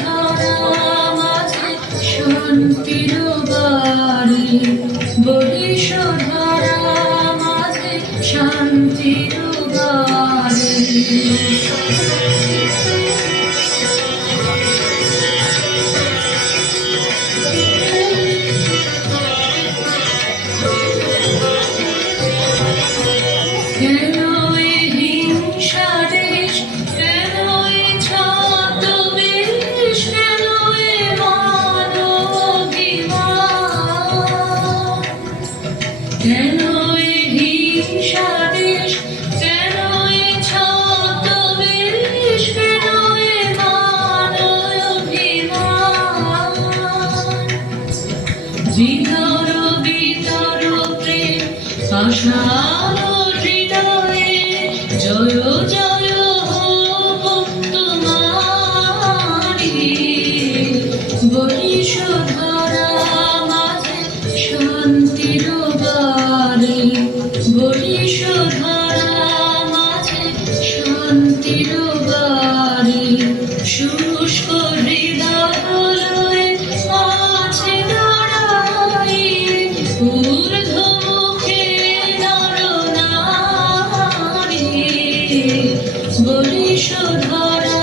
ধরা মাঝে শান্তির বাড়ি, বলিস ধরা মাঝে শান্তির বাড়ি। কেন এ হিংসা দেশ, কেন এ ছদ্মবেশ, কেন এ মানবিমান? কেন এ হিংসা দেশ, কেন এ ছদ্মবেশ, কেন এ মানবিমান? হৃদর বিতর প্রেম আশার হৃদয়ে, জয় জয় হোক তোমারি, বলিস ধরা মাঝে শান্তির বাড়ি, বলিস ধরা মাঝে শান্তির বাড়ি। শুষ্ক হৃদয়ে আছে দাঁড়াই, ঊর্ধ্বমুখে নরনারী, বলিস ধরা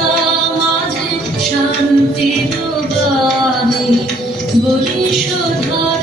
মাঝে শান্তির বাণী, বলিস ধরা